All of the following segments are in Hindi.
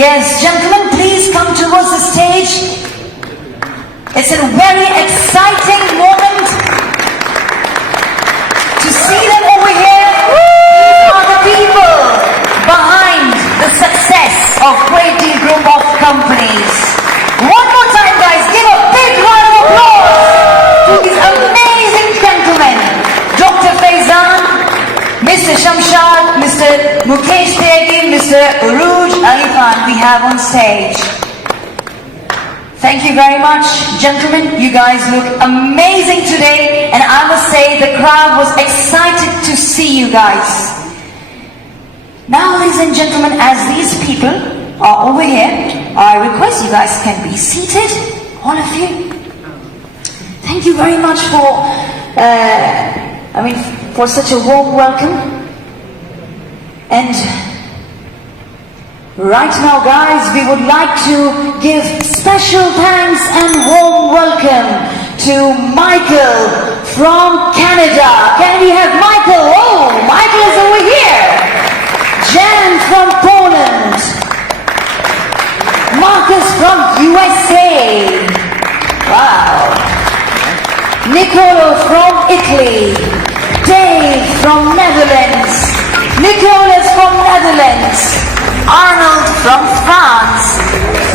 Yes, gentlemen, please come towards the stage. It's a very exciting moment to see them over here. These are the people behind the success of Great Deal Group of Companies. One more time, guys, give a big round of applause to these amazing gentlemen. Dr. Faizan, Mr. Shamshad, Mr. Mukesh Tyagi, Mr. Uruj Alifan, we have on stage. Thank you very much, gentlemen. You guys look amazing today, and I must say the crowd was excited to see you guys. Now, ladies and gentlemen, as these people are over here, I request you guys can be seated, all of you. Thank you very much for such a warm welcome. And right now, guys, we would like to give special thanks and warm welcome to Michael from Canada. Can we have Michael? Oh, Michael is over here. Jan from Poland. Marcus from USA. Wow. Nicolo from Italy. Dave from Netherlands. Nicholas from Netherlands. Arnold from France.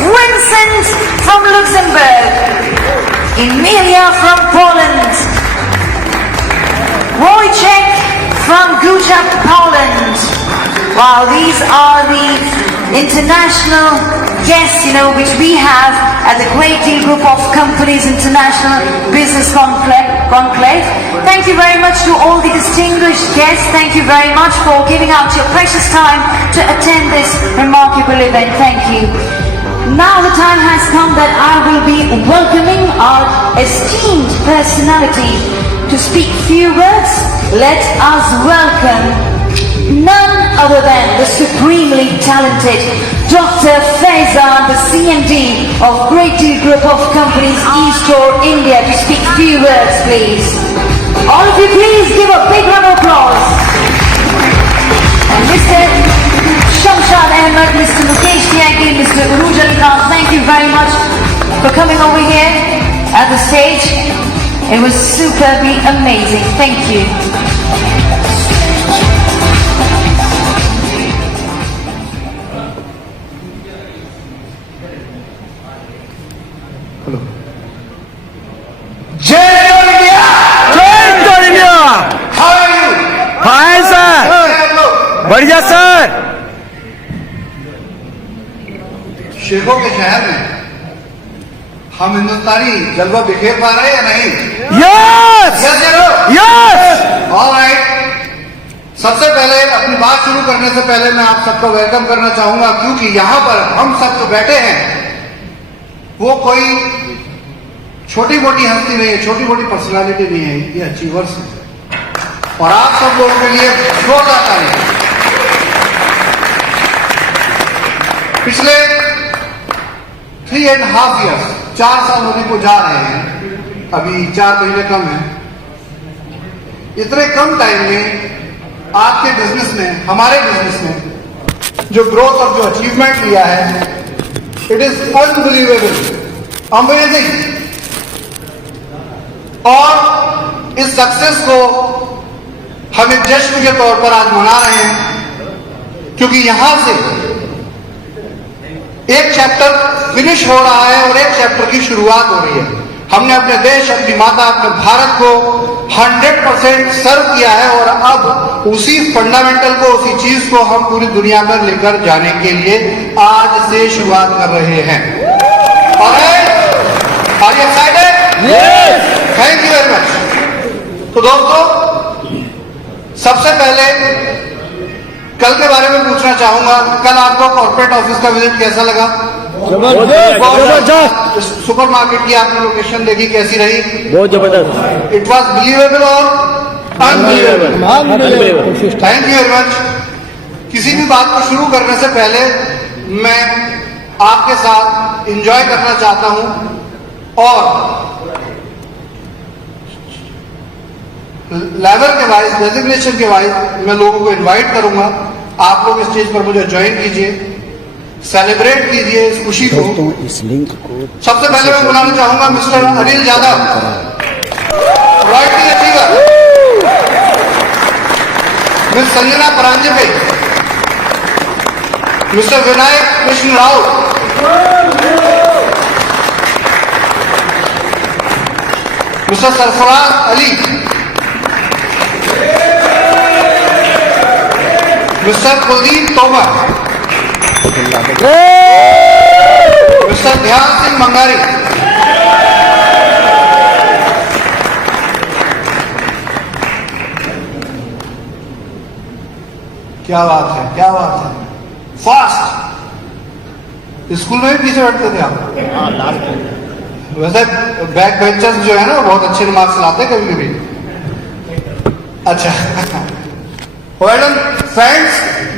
Vincent from Luxembourg. Emilia from Poland. Wojciech from Gucha, Poland. Wow, these are the international guests, which we have at the Great Deal Group of Companies International Business Conclave. Thank you very much to all the distinguished guests. Thank you very much for giving out your precious time to attend this remarkable event. Thank you. Now the time has come that I will be welcoming our esteemed personality to speak few words. Let us welcome none other than the supremely talented Dr. Faizan, the CMD of Great Deal Group of Companies Eastshore, India, to speak few words, please. All of you, please give a big round of applause. And Mr. Shamshad Ahmed, Mr. Mukesh Tyagi, Mr. Uruj Alifan, thank you very much for coming over here at the stage. It was superbly amazing. Thank you. बढ़िया सर। शेखों के शहर में हम हिंदुस्तानी जलवा बिखेर पा रहे हैं या नहीं? Yes yes. ऑलराइट, सबसे पहले अपनी बात शुरू करने से पहले मैं आप सबको वेलकम करना चाहूंगा, क्योंकि यहां पर हम सब जो बैठे हैं वो कोई छोटी मोटी हस्ती नहीं है, छोटी मोटी पर्सनालिटी नहीं है, ये अचीवर्स है। और आप सब लोगों के लिए जोरदार ताली। पिछले 3.5 years, 4 साल होने को जा रहे हैं, अभी 4 महीने कम है। इतने कम टाइम में आपके बिजनेस में, हमारे बिजनेस में जो ग्रोथ और जो अचीवमेंट लिया है, इट इज अनबिलीवेबल, अमेजिंग। और इस सक्सेस को हम एक जश्न के तौर पर आज मना रहे हैं, क्योंकि यहां से एक चैप्टर फिनिश हो रहा है और एक चैप्टर की शुरुआत हो रही है। हमने अपने देश, अपनी माता, अपने भारत को 100% सर्व किया है और अब उसी फंडामेंटल को, उसी चीज को हम पूरी दुनिया में लेकर जाने के लिए आज से शुरुआत कर रहे हैं। Are you excited? Yes. Thank you very much. तो दोस्तों, सबसे पहले कल के बारे में पूछना चाहूंगा। कल आपको कॉर्पोरेट ऑफिस का विजिट कैसा लगा? जबरदस्त। सुपरमार्केट की आपने लोकेशन देखी, कैसी रही? बहुत जबरदस्त। इट वॉज बिलीवेबल और unbelievable. Thank you very much. किसी भी बात को शुरू करने से पहले मैं आपके साथ एंजॉय करना चाहता हूं और लेवल के वाइज, डेजिग्नेशन के वाइज मैं लोगों को इनवाइट करूंगा। आप लोग स्टेज पर मुझे ज्वाइन कीजिए। सेलिब्रेट कीजिए इस खुशी को। दोस्तों इस लिंक को सबसे पहले मैं बुलाना चाहूंगा mister Anil Yadav, royalty achiever, miss Sanjana Paranjape, mister Vinayak Krishna Raut, mister Sarfaraz Ali, mister Kuldeep Tomar, mister Dhyan Singh Mangari, क्या बात है, क्या बात है, फास्ट। स्कूल में भी पीछे बैठते थे आप? वैसे बैक बेंचर्स जो है ना बहुत अच्छे मार्क्स लाते हैं कभी कभी। अच्छा, well done friends,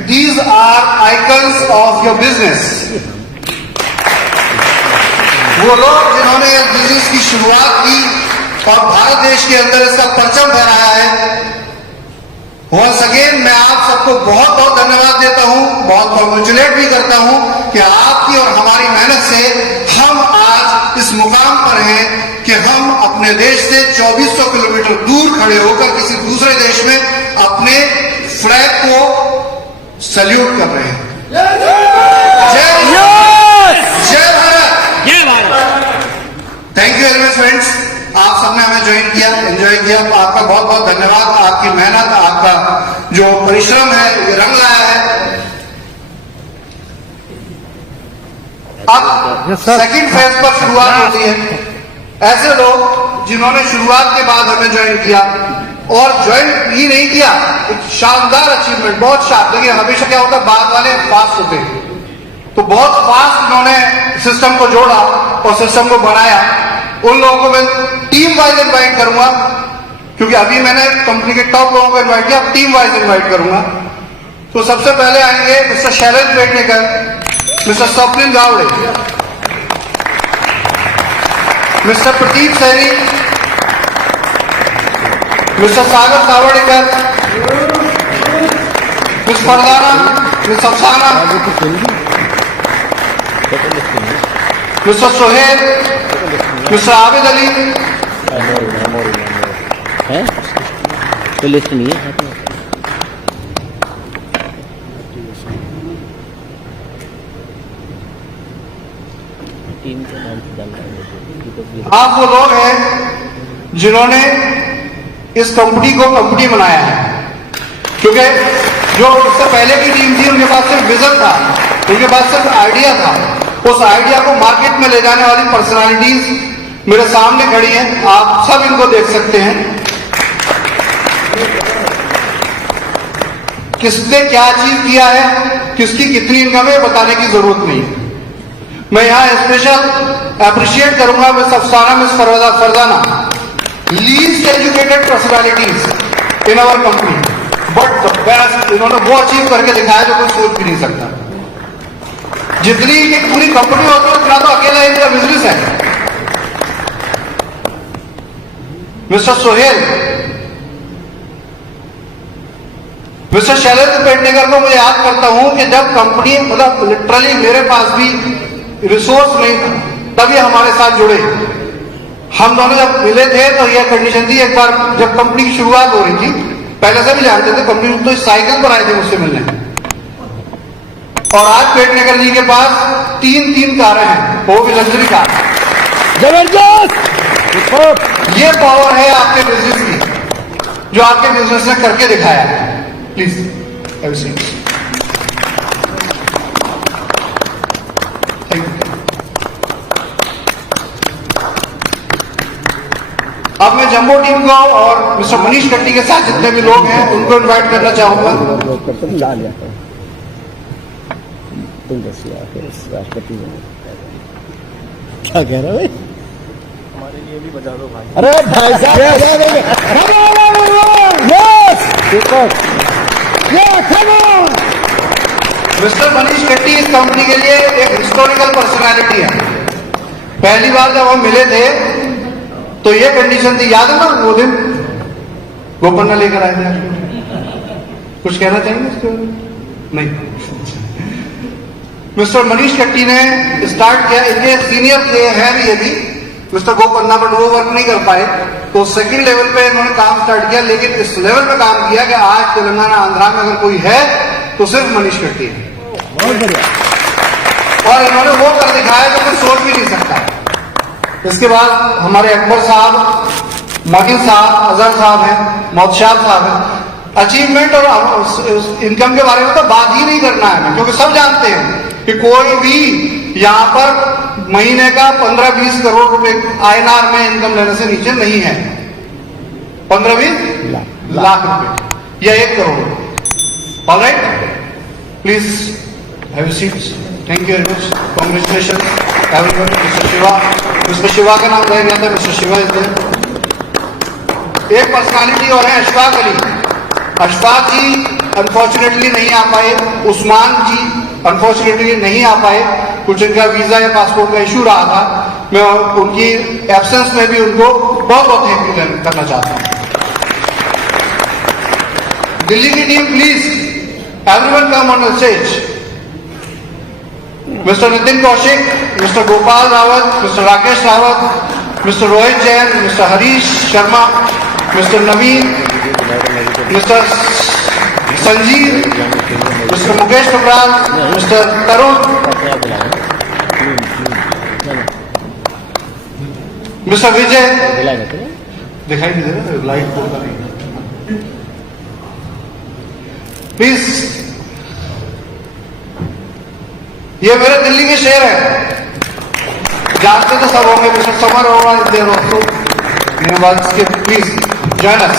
these are icons of your business. वो लोग जिन्होंने बिजनेस की शुरुआत की और भारत देश के अंदर इसका परचम फहराया है, वंस अगेन मैं आप सबको बहुत बहुत धन्यवाद देता हूं, बहुत कॉन्ग्रेचुलेट भी करता हूं कि आपकी और हमारी मेहनत से हम आज इस मुकाम पर हैं कि हम अपने देश से 2400 किलोमीटर दूर खड़े होकर किसी दूसरे देश में अपने फ्लैग को सल्यूट कर रहे हैं। जय भारत, जय Bharat. Thank you very much friends, आप सबने हमें ज्वाइन किया, एंजॉय किया, आपका बहुत बहुत धन्यवाद। आपकी मेहनत, आपका जो परिश्रम है ये रंग लाया है। अब सेकंड फेज पर शुरुआत होती है। ऐसे लोग जिन्होंने शुरुआत के बाद हमें ज्वाइन किया और ज्वाइन ही नहीं किया, एक शानदार अचीवमेंट, बहुत शार्प। देखिए हमेशा क्या होता है, बाद वाले फास्ट होते हैं, तो बहुत फास्ट इन्होंने सिस्टम को जोड़ा और सिस्टम को बढ़ाया। उन लोगों को मैं टीम वाइज इन्वाइट करूंगा, क्योंकि अभी मैंने कंपनी के टॉप लोगों को इन्वाइट किया, अब टीम वाइज इन्वाइट करूंगा। तो सबसे पहले आएंगे mister Shailendra Pednekar, mister Swapnil Gawde, mister Pradeep Saini, mister Sagar Sawdekar, miss Fardana, miss Afsana, mister Sohail, mister Abid Ali, है तो लिस्ट नहीं है। टीम के नाम से जानकारी। आप वो लोग हैं जिन्होंने इस कंपनी को कंपनी बनाया है, क्योंकि जो इससे पहले की टीम थी उनके पास सिर्फ विजन था, उनके पास सिर्फ आइडिया था। उस आइडिया को मार्केट में ले जाने वाली पर्सनालिटीज मेरे सामने खड़ी हैं, आप सब इनको देख सकते हैं। किसने क्या अचीव किया है, किसकी कितनी इनकम है, बताने की जरूरत नहीं। मैं यहां स्पेशल अप्रिशिएट करूंगा miss Afsana, miss Fardana, least educated personalities in our company, but the best. इन्होंने वो अचीव करके दिखाया जो कोई सोच भी नहीं सकता। जितनी एक पूरी कंपनी होती है उतना तो अकेला इनका बिजनेस है। मिस्टर सोहेल, मिस्टर शैलेंद्र पेडनेकर को मैं याद करता हूं कि जब कंपनी, मतलब लिटरली मेरे पास भी रिसोर्स नहीं था, तभी हमारे साथ जुड़े। हम दोनों जब मिले थे तो यह कंडीशन थी, एक बार जब कंपनी की शुरुआत हो रही थी, पहले से भी जानते थे, कंपनी तो साइकिल पर आए थे मुझसे मिलने। और आज पेडनेकर जी के पास 3 कारें हैं, वो भी लग्जरी कार। जबरदस्त। ये पावर है आपके बिजनेस की, जो आपके बिजनेस ने करके दिखाया है। Please have a seat. Thank you. अब मैं जंबो टीम को और मिस्टर मनीष कट्टी के साथ जितने भी लोग हैं उनको इनवाइट करना चाहूंगा। राष्ट्रपति क्या कह रहे हो भाई? हमारे लिए भी बजा दो भाई। अरे भाई साहब, मिस्टर मनीष कट्टी इस कंपनी के लिए एक हिस्टोरिकल पर्सनालिटी है। पहली बार जब हम मिले थे तो ये कंडीशन थी, याद है ना वो दिन गोपन्ना लेकर आए थे। कुछ कहना चाहेंगे इसके बारे में? नहीं। मिस्टर मनीष शेट्टी ने स्टार्ट किया, इनके सीनियर प्लेयर हैं भी, ये भी मिस्टर गोपन्ना, बट वो वर्क नहीं कर पाए, तो सेकंड लेवल पे इन्होंने काम स्टार्ट किया, लेकिन इस लेवल पे काम किया कि आज तेलंगाना आंध्रा में अगर कोई है तो सिर्फ मनीष शेट्टी है। बहुत बढ़िया। और इन्होंने वो कर दिखाया जो कोई सोच भी नहीं सकता। इसके बाद हमारे अकबर साहब, माकिल साहब, अजहर साहब हैं, मोहतशाब साहब हैं। अचीवमेंट और इनकम के बारे में तो बात ही नहीं करना है, क्योंकि सब जानते हैं कि कोई भी यहाँ पर महीने का 15-20 करोड़ रुपए INR में इनकम लेने से नीचे नहीं है। 15-20 लाख रुपए या 1 crore. Alright, please have a seat. Thank you very much, congratulation everyone. Mister Shiva का नाम रह गया था, मिस्टर शिवा इज देयर। एक पर्सनालिटी और है अशफाक अली। अशफाक जी अनफॉर्चुनेटली नहीं आ पाए, उस्मान जी अनफॉर्चुनेटली नहीं आ पाए, कुछ इनका वीजा या पासपोर्ट का इशू रहा था। मैं उनकी एब्सेंस में भी उनको बहुत बहुत थैंक यू करना चाहता हूं। दिल्ली की team please everyone come on the stage. Mister Nitin Kaushik, mister Gopal Rawat, mister Rakesh Rawat, mister Rohit Jain, mister Harish Sharma, mister Naveen, mister Sanjeev, mister Mukesh Kapral, mister Tarun, mister Vijay, दिखाई नहीं दे रहा लाइट बोल रही, प्लीज। ये मेरे दिल्ली के शेर हैं, जानते तो सब होंगे, मिस्टर समर होगा देर दोस्तों, मेरे बाद इसके प्लीज जॉइन अस।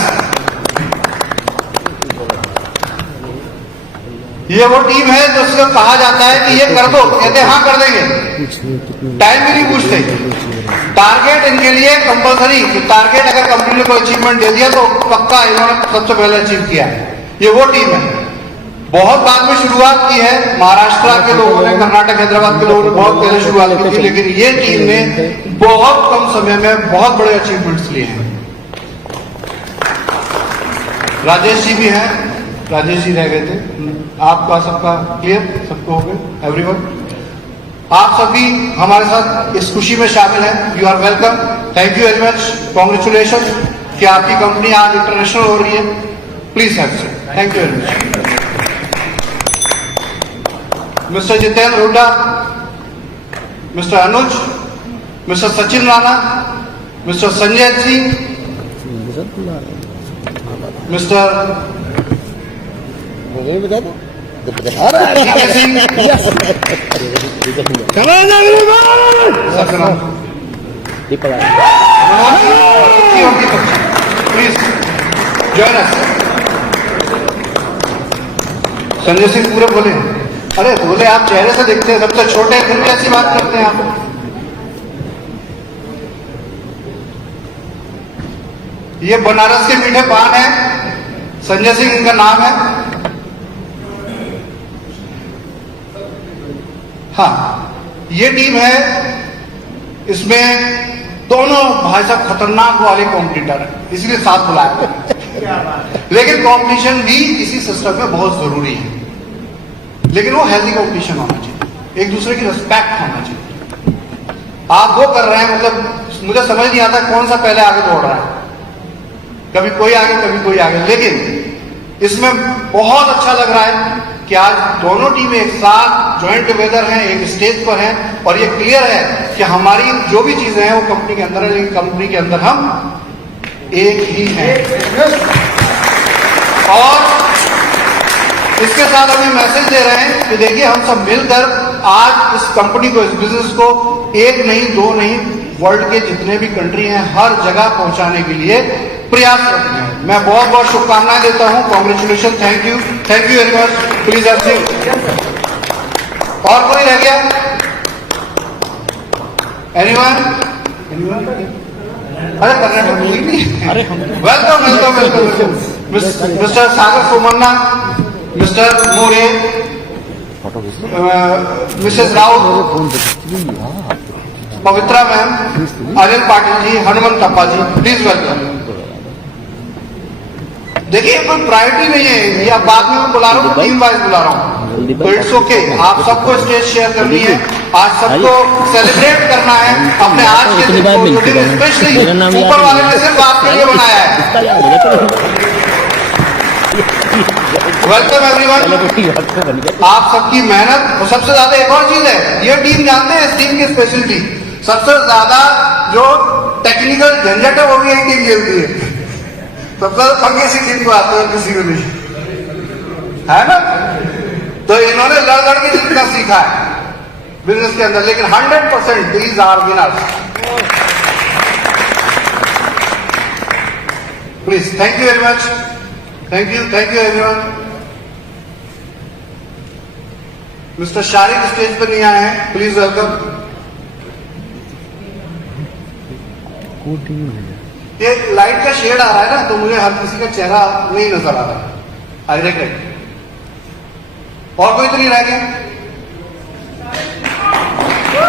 ये वो टीम है जो उसको कहा जाता है कि ये कर दो, कहते हाँ कर देंगे, टाइम भी नहीं पूछते। टारगेट इनके लिए कंपलसरी, टारगेट अगर कंपनी ने कोई अचीवमेंट दे दिया तो पक्का इन्होंने सबसे पहले अचीव किया है। ये वो टीम है। बहुत बाद में शुरुआत की है, महाराष्ट्र के लोगों ने, कर्नाटक हैदराबाद के लोगों ने बहुत पहले शुरुआत की थी, लेकिन ये टीम ने बहुत कम समय में बहुत बड़े अचीवमेंट्स लिए हैं। राजेश जी भी हैं, राजेश जी रह गए थे। आपका सबका क्लियर, सबको हो गए एवरीवन। आप सभी हमारे साथ इस खुशी में शामिल हैं, you are welcome. Thank you very much, congratulation कि आपकी कंपनी आज इंटरनेशनल हो रही है। Please have sir, thank you very much. Mister Jitendra Hooda, mister Anuj, mister Sachin Rana, mister Sanjay Singh, mister please join us. Sanjay Singh पूरे बोले, अरे बोले आप चेहरे से देखते हैं, सबसे छोटे हैं, फिर कैसी बात करते हैं आप। ये बनारस के मीठे पान है, संजय सिंह इनका नाम है। हाँ, ये टीम है, इसमें दोनों भाई साहब खतरनाक वाले कॉम्पिटिटर है, इसलिए साथ बुलाया। लेकिन कॉम्पिटिशन भी इसी सिस्टम में बहुत जरूरी है, लेकिन वो हेल्दी कॉम्पिटिशन होना चाहिए, एक दूसरे की रिस्पेक्ट होना चाहिए। आप वो कर रहे हैं, मतलब मुझे समझ नहीं आता कौन सा पहले आगे दौड़ रहा है, कभी कोई आगे कभी कोई आगे, लेकिन इसमें बहुत अच्छा लग रहा है कि आज दोनों टीमें एक साथ ज्वाइंट टुगेदर हैं, एक स्टेज पर हैं, और ये क्लियर है कि हमारी जो भी चीजें हैं वो कंपनी के अंदर है, लेकिन कंपनी के अंदर हम एक ही हैं। और इसके साथ हमें मैसेज दे रहे हैं कि देखिए हम सब मिलकर आज इस कंपनी को, इस बिजनेस को एक नहीं, दो नहीं, वर्ल्ड के जितने भी कंट्री हैं हर जगह पहुंचाने के लिए प्रयासरत हैं। मैं बहुत बहुत शुभकामनाएं देता हूं, congratulation, thank you very much. Please आप सिंह। और कोई रह गया? एनीवन? अरे कर्नाटक कोई नहीं। Welcome welcome welcome. Mister Sagar Somanna, mister More, Mrs Raut, Pavitra ma'am, Anil Patil ji, Hanumant Tappa ji, please welcome. देखिए कोई प्रायोरिटी नहीं है, या बाद में मैं बुला रहा हूँ, टीम वाइज बुला रहा हूँ। तो इट्स ओके, आप सबको स्टेज शेयर करनी है, आज सबको सेलिब्रेट करना है अपने आज के दिन को, जो दिन स्पेशली ऊपर वाले ने सिर्फ आपके लिए बनाया है। Welcome everyone. आप सबकी मेहनत और सबसे ज्यादा एक और चीज है, ये टीम जानते हैं इस टीम की स्पेशलिटी, सबसे ज्यादा जो टेक्निकल झंझट है वो भी यही टीम खेलती है। सबसे ज्यादा पंगे इसी टीम को आते हैं, किसी को नहीं, है ना। तो इन्होंने लड़ लड़ के जितना सीखा है बिजनेस के अंदर, लेकिन 100% these are winners. Please, thank you very much, thank you everyone. Mister Sharik stage पर नहीं आए हैं, प्लीज वेलकम। ये लाइट का शेड आ रहा है ना, तो मुझे हर किसी का चेहरा नहीं नजर आ रहा है, आई रेकॉर्ड। और कोई तो नहीं रह गया।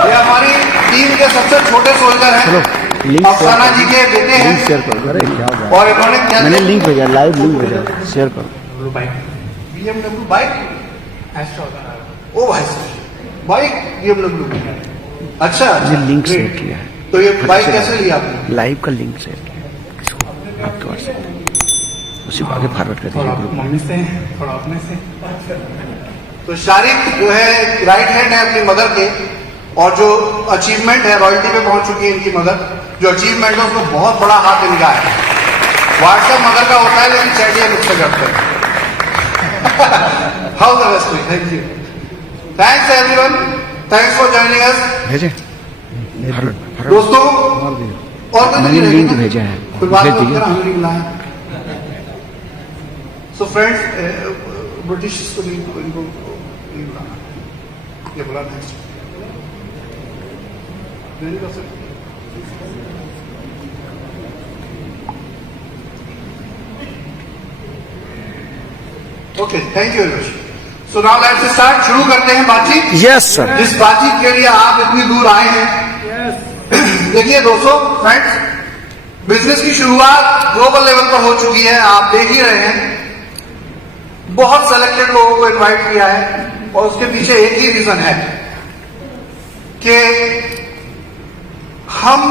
ये हमारी टीम के सबसे छोटे सोल्जर हैं, अफसाना जी के बेटे हैं, और इन्होंने क्या लिंक भेजा, लाइव लिंक भेजा, शेयर करो। BMW बाइक, ओ भाई बाइक BMW, अच्छा ये लिंक शेयर किया है। तो ये बाइक कैसे लिया आपने? लाइव का लिंक शेयर किया, किसको आपके व्हाट्सएप, उसी को आगे फॉरवर्ड कर दीजिए ग्रुप। मम्मी से थोड़ा अपने से। तो शारिक जो है राइट हैंड है अपनी मदर के, और जो अचीवमेंट है, रॉयल्टी पे पहुंच चुकी है इनकी मदर, जो अचीवमेंट है उसमें बहुत बड़ा हाथ इनका है। व्हाट्सएप मदर का होता है, लेकिन चैटिंग मुझसे करते हैं। How the best, thank you, thanks everyone, thanks for joining us. भेजे दोस्तों, और मैंने लिंक भेजा है, कोई बात भेज नहीं, दीजिए। हमें नहीं बुलाया। सो फ्रेंड्स, ब्रिटिश को इनको नहीं बुलाना, ये बुला नेक्स्ट नहीं कर सकते। Okay, thank you very much. So now let's start, शुरू करते हैं बातचीत। Yes sir. जिस बातचीत के लिए आप इतनी दूर आए हैं। देखिए दोस्तों, फ्रेंड्स, बिजनेस की शुरुआत ग्लोबल लेवल पर हो चुकी है, आप देख ही रहे हैं। बहुत सेलेक्टेड लोगों को इनवाइट किया है, और उसके पीछे एक ही रीजन है कि हम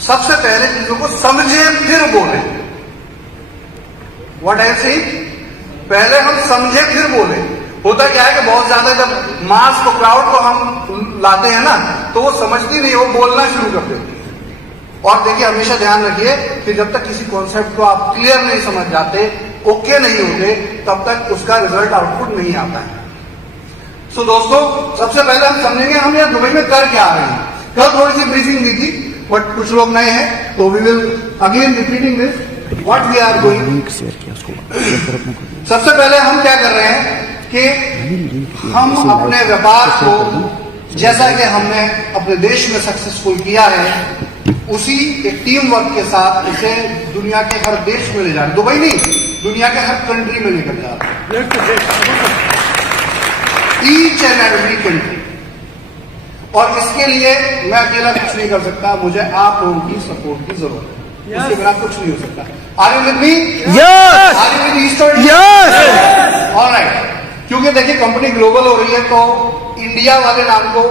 सबसे पहले चीजों को समझे फिर बोले। व्हाट आई से, पहले हम समझे फिर बोले। होता क्या है कि बहुत ज्यादा जब मास को, क्राउड को हम लाते हैं ना, तो वो समझती नहीं, वो बोलना शुरू कर देती है। और देखिए, हमेशा ध्यान रखिए कि जब तक किसी कॉन्सेप्ट को आप क्लियर नहीं समझ जाते, ओके नहीं होते, तब तक उसका रिजल्ट आउटपुट नहीं आता है। सो दोस्तों, सबसे पहले हम समझेंगे हम यहाँ दुबई में कर क्या रहे हैं। कल थोड़ी सी ब्रीफिंग दी थी, बट कुछ लोग नए हैं, तो we will again repeating this what we are going. Link share किया उसको। सबसे पहले हम क्या कर रहे हैं कि हम अपने व्यापार को, जैसा कि हमने अपने देश में सक्सेसफुल किया है, उसी एक टीम वर्क के साथ इसे दुनिया के हर देश में ले जा रहे, दुबई नहीं, दुनिया के हर कंट्री में लेकर जा रहे, ईच एंड एवरी कंट्री। और इसके लिए मैं अकेला कुछ नहीं कर सकता, मुझे आप लोगों की सपोर्ट की जरूरत है, उसके बिना कुछ नहीं हो सकता। Are you with me? Yes. Are you with eastern? Yes. Alright. क्योंकि देखिए, कंपनी ग्लोबल हो रही है, तो इंडिया वाले नाम को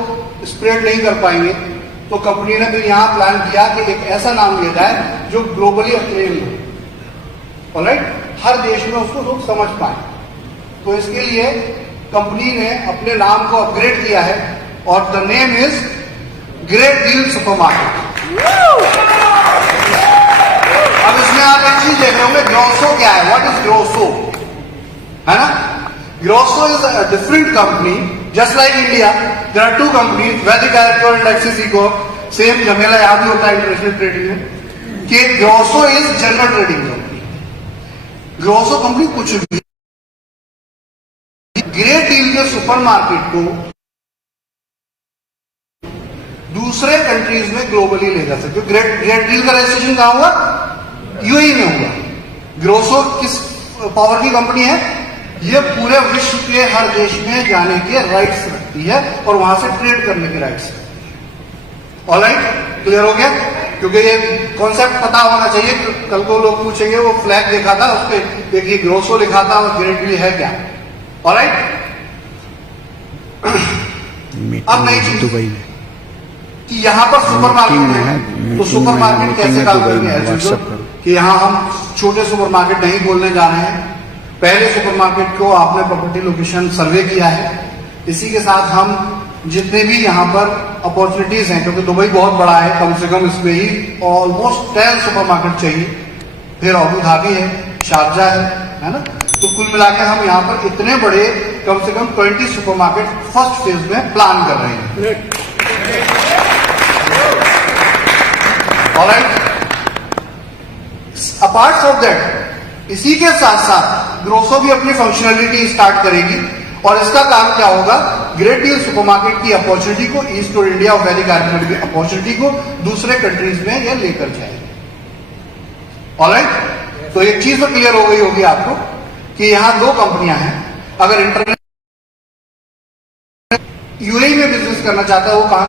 स्प्रेड नहीं कर पाएंगे, तो कंपनी ने फिर यहां प्लान किया कि एक ऐसा नाम लिया जाए जो ग्लोबली अक्लेम्ड हो, ऑलराइट, हर देश में उसको लोग समझ पाए। तो इसके लिए कंपनी ने अपने नाम को अपग्रेड किया है, और the name is great deal supermarket. अब इसमें आप एक चीज देख रहे होंगे, ग्रोसो क्या है, व्हाट इज ग्रोसो, है ना। Groso is a different company, just like India there are two companies, Vedic character and Axis eco, same झमेला यहां भी होता है इंटरनेशनल ट्रेडिंग में, कि Groso is general trading company. Groso company कुछ भी ग्रेट डील के सुपरमार्केट को दूसरे कंट्रीज में ग्लोबली ले जा सकते हो। ग्रेट डील का रजिस्ट्रेशन कहां हुआ? यूएई में हुआ। ग्रोसो किस पावर की कंपनी है? ये पूरे विश्व के हर देश में जाने के राइट्स रखती है, और वहां से ट्रेड करने के राइट्स रखती है। ऑलराइट, क्लियर हो गया? क्योंकि ये कॉन्सेप्ट पता होना चाहिए। कल को लोग पूछेंगे, वो फ्लैग देखा था, उस पर देखिए ग्रोसो लिखा था और ग्रेट डील है क्या। ऑलराइट, अब नई चीज दुबई में कि यहाँ पर सुपरमार्केट मीटिंग में है, ना, तो सुपरमार्केट मीटिंग कैसे में काम दुबई करेंगे? में, as usual, WhatsApp करो। कि यहाँ हम छोटे सुपरमार्केट नहीं खोलने जा रहे हैं। पहले सुपरमार्केट को आपने प्रॉपर्टी लोकेशन सर्वे किया है, इसी के साथ हम जितने भी यहाँ पर अपॉर्चुनिटीज हैं, क्योंकि दुबई बहुत बड़ा है, कम से कम इसमें ही ऑलमोस्ट 10 सुपरमार्केट चाहिए, फिर अबू धाबी है, शारजा है ना, तो कुल मिला के हम यहाँ पर इतने बड़े कम से कम 20 सुपरमार्केट फर्स्ट फेज में प्लान कर रहे हैं। ऑलराइट, अपार्ट फ्रॉम दैट, इसी के साथ साथ ग्रोसो भी अपनी फंक्शनलिटी स्टार्ट करेगी और इसका काम क्या होगा, ग्रेट डील सुपरमार्केट की अपॉर्चुनिटी को, ईस्ट और इंडिया और वैली कारपेट की अपॉर्चुनिटी को दूसरे कंट्रीज में यह लेकर जाएगी। ऑलराइट, तो एक चीज तो क्लियर हो गई होगी आपको कि यहां 2 कंपनियां हैं। अगर इंटरनेट यूएई में बिजनेस करना चाहता है, वो कहां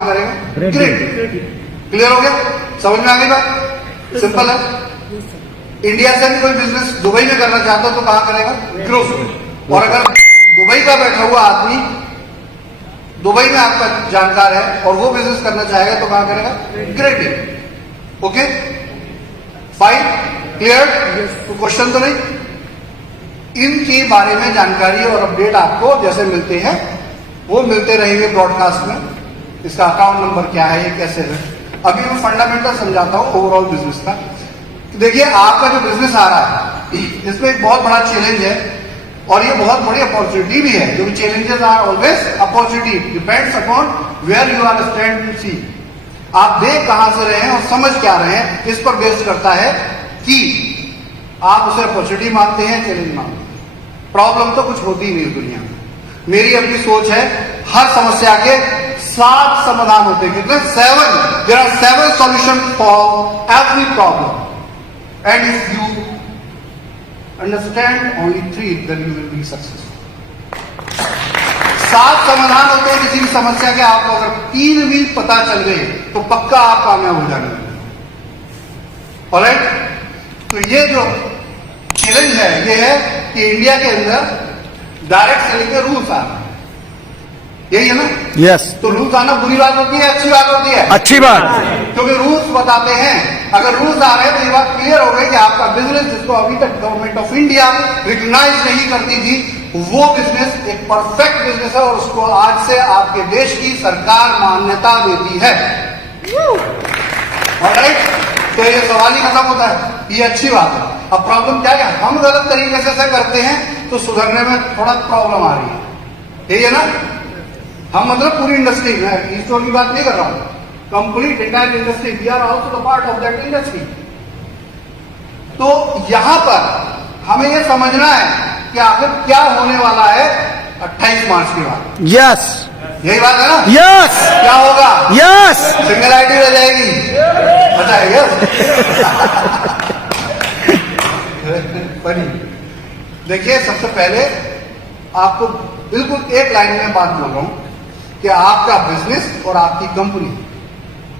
करेगा? ग्रेट। क्लियर हो गया? समझ में आ गई बात? सिंपल है। इंडिया से भी कोई बिजनेस दुबई में करना चाहता हो तो कहां करेगा? ग्रोसो। और अगर दुबई का बैठा हुआ आदमी दुबई में आपका जानकार है और वो बिजनेस करना चाहेगा तो कहां करेगा? ग्रेट। Okay, fine, clear? तो क्वेश्चन तो नहीं? इनके बारे में जानकारी और अपडेट आपको जैसे मिलते हैं वो मिलते रहेंगे ब्रॉडकास्ट में। इसका अकाउंट नंबर क्या है, ये कैसे है, अभी मैं फंडामेंटल समझाता हूं ओवरऑल बिजनेस का। देखिए, आपका जो बिजनेस आ रहा है इसमें एक बहुत बड़ा चैलेंज है और ये बहुत बड़ी अपॉर्चुनिटी भी है, क्योंकि challenges are always opportunity, depends upon where you are stand to see. आप देख कहां से रहे हैं और समझ क्या रहे हैं, इस पर बेस्ड करता है कि आप उसे अपॉर्चुनिटी मानते हैं, चैलेंज मानते हैं। प्रॉब्लम तो कुछ होती ही नहीं दुनिया में। मेरी अपनी सोच है, हर समस्या के 7 समाधान होते हैं। कितने? 7। There are 7 solution for every problem, and if you understand only 3 then you will be successful. 7 समाधान होते हैं किसी भी समस्या के, आपको अगर 3 भी पता चल गए तो पक्का आप कामयाब हो जाएंगे। ऑलराइट, तो ये जो चैलेंज है ये है कि इंडिया के अंदर डायरेक्ट सेलिंग के रूल्स आ रहे हैं, यही है ना? यस। तो रूल्स आना बुरी बात होती है, अच्छी बात होती है? अच्छी बात। क्योंकि रूल्स बताते हैं, अगर रूल्स आ रहे हैं तो ये बात क्लियर हो गई कि आपका बिजनेस, जिसको अभी तक गवर्नमेंट ऑफ इंडिया रिकॉग्नाइज नहीं करती थी, वो बिजनेस एक परफेक्ट बिजनेस है और उसको आज से आपके देश की सरकार मान्यता देती है। ऑलराइट, तो ये सवाल ही खत्म होता है, ये अच्छी बात है। अब प्रॉब्लम क्या है, हम गलत तरीके से करते हैं तो सुधरने में थोड़ा प्रॉब्लम आ रही है, यही है ना? हम मतलब पूरी इंडस्ट्री में, ईस्टोर की बात नहीं कर रहा हूं, complete entire industry, we are also the part of that industry. तो यहां पर हमें यह समझना है कि आखिर क्या होने वाला है 28 मार्च के बाद। यस, यही बात है ना? यस, क्या होगा? यस। सिंगल आईडी रह जाएगी, पता है? यस। देखिए, सबसे पहले आपको बिल्कुल एक लाइन में बात बोल रहा हूं कि आपका बिजनेस और आपकी कंपनी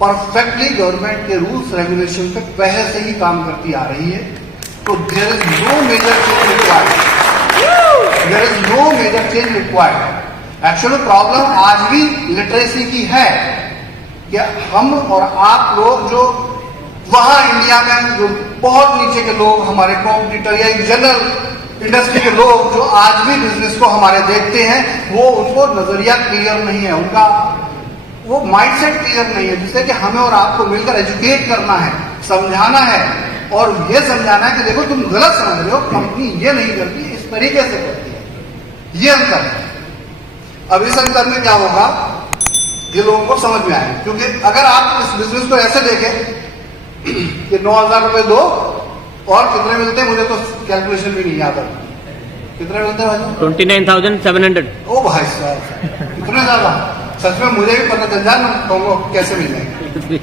परफेक्टली गवर्नमेंट के रूल्स रेगुलेशन पे पहले से ही काम करती आ रही है, तो there is no major change required. There is no major change required. Actually problem आज भी लिटरेसी की है कि हम और आप लोग जो वहां इंडिया में जो बहुत नीचे के लोग, हमारे कॉम्पिटिटर या जनरल इंडस्ट्री के लोग जो आज भी बिजनेस को हमारे देखते हैं, वो उनको नजरिया क्लियर नहीं है, उनका वो माइंडसेट क्लियर नहीं है, जिससे कि हमें और आपको मिलकर एजुकेट करना है, समझाना है और ये समझाना है कि देखो तुम गलत समझ रहे हो, कंपनी ये नहीं करती, इस तरीके से करती है। ये अंतर है। अब इस अंतर में क्या होगा, ये लोगों को समझ में आएगा। क्योंकि अगर आप इस बिजनेस को ऐसे देखें कि 9,000 रुपए दो और कितने मिलते हैं, मुझे तो कैलकुलेशन भी नहीं याद है, कितने मिलते हैं भाई? 29,700। ओ भाई साहब, इतने ज्यादा? सच में मुझे भी पता चल जाए ना तो कैसे मिल जाएंगे।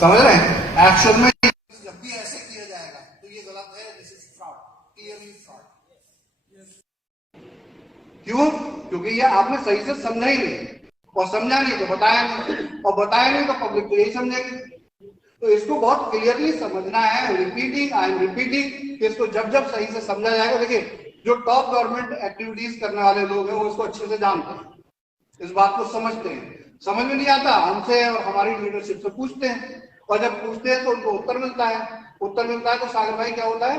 समझ रहे हैं? एक्शन में जब भी ऐसे किया जाएगा तो ये गलत है, this is fraud, clearly fraud. क्यों? क्योंकि ये आपने सही से समझा ही नहीं, और समझा नहीं तो बताया नहीं, और बताया नहीं तो पब्लिक तो यही समझेगी। तो इसको बहुत क्लियरली समझना है। रिपीटिंग, आई एम रिपीटिंग, इसको जब जब सही से समझा जाएगा। देखिए, जो टॉप गवर्नमेंट एक्टिविटीज करने वाले लोग हैं वो इसको अच्छे से जानते हैं, इस बात को समझते हैं। समझ में नहीं आता हमसे और हमारी लीडरशिप से पूछते हैं, और जब पूछते हैं तो उनको उत्तर मिलता है। उत्तर मिलता है तो सागर भाई क्या होता है,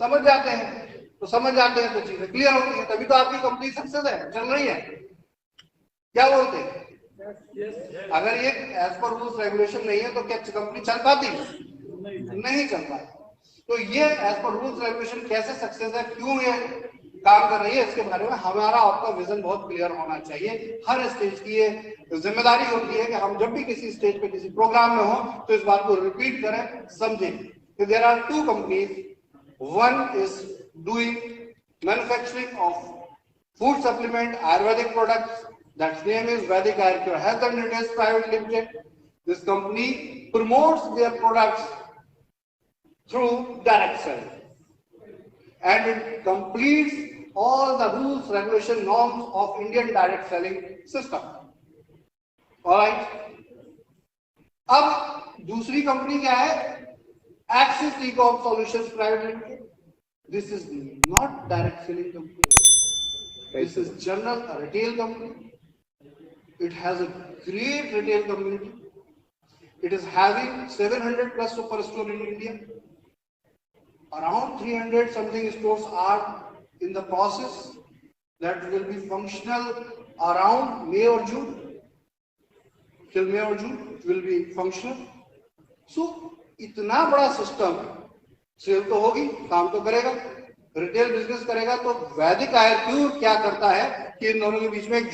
समझ जाते हैं। तो समझ जाते हैं तो चीजें क्लियर होती है, तभी तो आपकी कंपनी सक्सेस है, चल रही है। क्या बोलते हैं? अगर ये एज पर रूल्स रेगुलेशन नहीं है तो क्या कंपनी चल पाती? नहीं चल पाती। तो ये एज पर रूल्स रेगुलेशन कैसे सक्सेस है, क्यों ये काम कर रही है, इसके बारे में हमारा आपका विजन बहुत क्लियर होना चाहिए। हर स्टेज की ये जिम्मेदारी होती है कि हम जब भी किसी स्टेज पे किसी प्रोग्राम में हो तो इस बात को रिपीट करें, समझें। There are two companies, one is doing manufacturing of food supplement Ayurvedic products. That name is Vedic Ayurcure Health and Nutrition Private Limited. This company promotes their products through direct selling, and it completes all the rules, regulation, norms of Indian direct selling system. All right. अब दूसरी कंपनी क्या है? Axis Ecom Solutions Private Limited. This is not direct selling company. This is general retail company. It has a great retail community. It is having 700 plus superstore in India. Around 300 something stores are in the process that will be functional around May or June. Till May or June it will be functional. So इतना बड़ा सिस्टम, सेल तो होगी, काम तो करेगा, रिटेल बिजनेस करेगा, तो वैदिक आयुर्वेद क्या करता है कि इन दोनों के बीच में एक